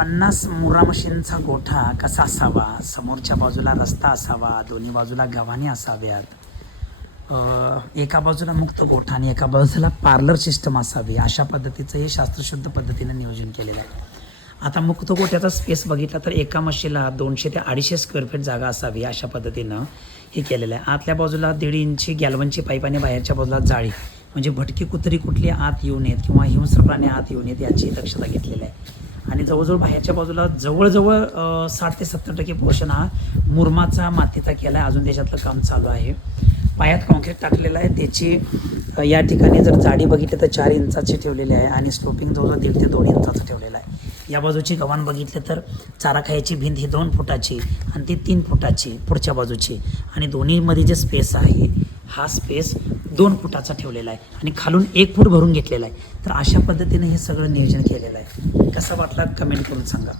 50 मुर्रा मशीनचा गोठा कसा असावा, समोरच्या बाजूला रस्ता असावा, दोन्ही बाजूला गव्हाणे असाव्यात, एका बाजूला मुक्त गोठा आणि एका बाजूला पार्लर सिस्टम असावी, अशा पद्धतीचं हे शास्त्रशुद्ध पद्धतीनं नियोजन केलेलं आहे. आता मुक्त गोठ्याचा स्पेस बघितला तर एका मशीला 200 ते 250 स्क्वेअर फीट जागा असावी, अशा पद्धतीनं हे केलेलं आहे. आतल्या बाजूला 1.5 इंची गॅल्वनची पाईप आणि बाहेरच्या बाजूला जाळी, म्हणजे भटकी कुत्री कुठली आत येऊ नयेत किंवा हिंस्र प्राणी आत येऊ नयेत याची दक्षता घेतलेली आहे. आणि जवळजवळ बाहेरच्या बाजूला जवळजवळ 60 ते 70% पोर्शन हा मुरमाचा मातीचा केला आहे. अजून त्याच्यातलं काम चालू आहे. पायात कॉन्क्रीट टाकलेलं आहे. त्याची या ठिकाणी जर जाडी बघितली तर 4 इंचाची ठेवलेली आहे आणि स्लोपिंग जवळजवळ 1.5 ते 2 इंचाचं ठेवलेलं आहे. या बाजूची गव्हाण बघितलं तर चारा खायची भिंत ही 2 फुटाची आणि ती 3 फुटाची पुढच्या बाजूची, आणि दोन्हीमध्ये जे स्पेस आहे हा स्पेस 2 फुटाचा ठेवलेला आहे आणि खालून 1 फूट भरून घेतलेला आहे. तर अशा पद्धतीने हे सगळं नियोजन केलेलं आहे. कसं वाटलं कमेंट करून सांगा.